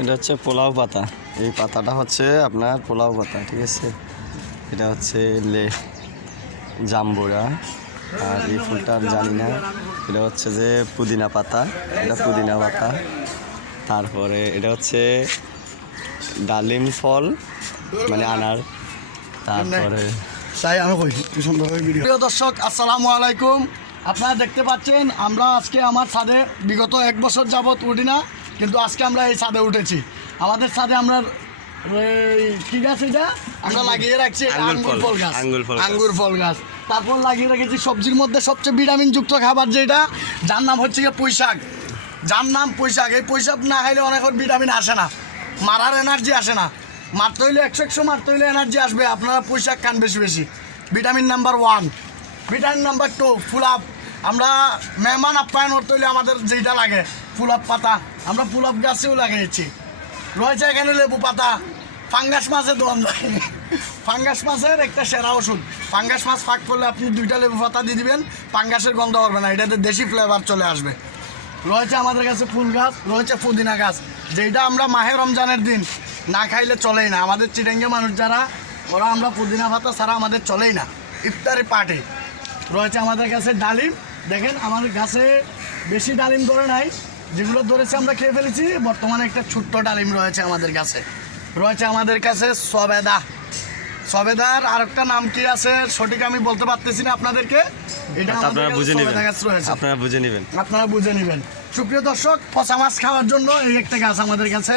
এটা হচ্ছে পোলাও পাতা। এই পাতাটা হচ্ছে আপনার পোলাও পাতা, ঠিক আছে। এটা হচ্ছে জাম্বুরা। আর এই ফুলটা জানি না, এটা হচ্ছে যে পুদিনা পাতা, এটা পুদিনা পাতা। তারপরে এটা হচ্ছে ডালিম ফল, মানে আনার। তারপরে প্রিয় দর্শক, আসসালামু আলাইকুম। আপনারা দেখতে পাচ্ছেন আমরা আজকে আমার ছাদে বিগত 1 বছর যাবৎ উঠি না, কিন্তু আজকে আমরা এই ছাদে উঠেছি। আমাদের ছাদে আমরা কি গাছ, এটা আমরা লাগিয়ে রাখছি আঙ্গুর ফল গাছ। তারপর লাগিয়ে রেখেছি সবজির মধ্যে সবচেয়ে ভিটামিনযুক্ত খাবার যেটা, যার নাম হচ্ছে পুঁই শাক। যার নাম পুঁই শাক। এই পুঁই শাক না খাইলে অনেক ভিটামিন আসে না, মারার এনার্জি আসে না। মারতে হইলে 100 মারতে হইলে এনার্জি আসবে। আপনারা পুঁই শাক খান বেশি বেশি। Vitamin number 1। Vitamin number 2 ফুলাপ। আমরা মেহমান আপ্যায়ন করতে হইলে আমাদের যেটা লাগে ফুলাপ পাতা, আমরা ফুলাপ গাছেও লাগিয়েছি। রয়েছে এখানে লেবু পাতা। ফাঙ্গাস মাছের দোয়ান যায়, ফাঙ্গাস মাছের একটা সেরা ওষুধ। ফাঙ্গাস মাছ ফাঁক করলে আপনি 2টা লেবু পাতা দিয়ে দিবেন, ফাঙ্গাসের গন্ধ করবে না, এটাতে দেশি ফ্লেভার চলে আসবে। রয়েছে আমাদের কাছে ফুল গাছ, রয়েছে পুদিনা গাছ, যেটা আমরা মাহে রমজানের দিন না খাইলে চলেই না। আমাদের চিটাঙ্গে মানুষ যারা, ওরা আমরা পুদিনা পাতা ছাড়া আমাদের চলেই না ইফতারি পার্টি। রয়েছে আমাদের কাছে ডালিম। দেখেন আমাদের গাছে বেশি ডালিম ধরে নাই, যেগুলো ধরেছে আমরা খেয়ে ফেলেছি। বর্তমানে একটা ছোট্ট ডালিম রয়েছে আমাদের কাছে। রয়েছে আমাদের কাছে সবেদা। সবেদার আর একটা নাম কি আছে সঠিক আমি বলতে পারতেছি না আপনাদেরকে। এটা আপনারা বুঝে নেবেন, গাছ রয়েছে, আপনারা বুঝে নেবেন। সুপ্রিয় দর্শক, পচা মাছ খাওয়ার জন্য এই একটা গাছ আমাদের কাছে,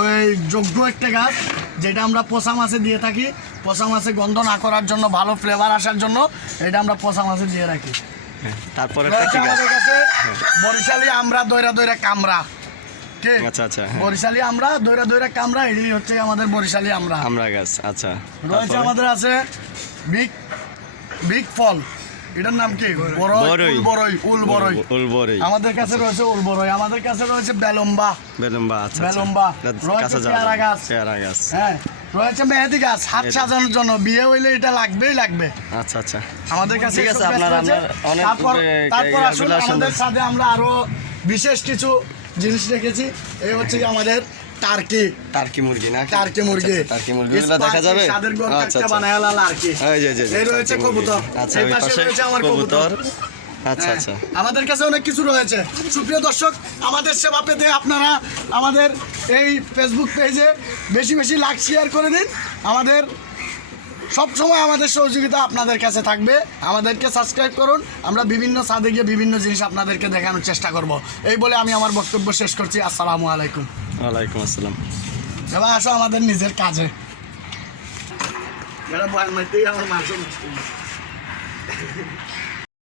ওই যোগ্য একটা গাছ, যেটা আমরা পচা মাছে দিয়ে থাকি। পচা মাছে গন্ধ না করার জন্য, ভালো ফ্লেভার আসার জন্য এটা আমরা পচা মাছে দিয়ে রাখি। তারপরে আমাদের কাছে বরিশালি আমরা দইরা কামড়া। আচ্ছা, বরিশালি আমরা দইরা কামড়া, এটাই হচ্ছে আমাদের বরিশালি আমরা গাছ। আচ্ছা, রয়েছে আমাদের আছে বিগ ফল। এটার নাম কি? উল বরই। আমাদের কাছে রয়েছে উল বরই। আমাদের কাছে রয়েছে বেলম্বা। আচ্ছা, রয়েছে পেয়ারা গাছ। হ্যাঁ, রয়েছে মেহেদি গাছ, হাত সাজানোর জন্য, বিয়ে হইলে এটা লাগবে। আচ্ছা, আমাদের কাছে ঠিক আছে। আপনারা তারপর আসলে আমাদের সাথে আমরা আরো বিশেষ কিছু জিনিস রেখেছি। এই হচ্ছে আমাদের টার্কি মুরগি না, টার্কি মুরগি দেখা যাবে। এই রয়েছে কবুতর। এই পাশে রয়েছে আমার কবুতর। আচ্ছা, আমাদের কাছে অনেক কিছু রয়েছে। সুপ্রিয় দর্শক, আমাদের সেবা পেতে আপনারা আমাদের এই ফেসবুক পেজে বেশি বেশি লাইক শেয়ার করে দিন। আমাদের সবসময় আমাদের সহযোগিতা আপনাদের কাছে থাকবে। আমাদেরকে সাবস্ক্রাইব করুন। আমরা বিভিন্ন ছাদে গিয়ে বিভিন্ন জিনিস আপনাদেরকে দেখানোর চেষ্টা করব। এই বলে আমি আমার বক্তব্য শেষ করছি। আসসালামু আলাইকুম। ওয়ালাইকুম আসসালাম। এবার আসো আমাদের নিজের কাজে। আমার মাংস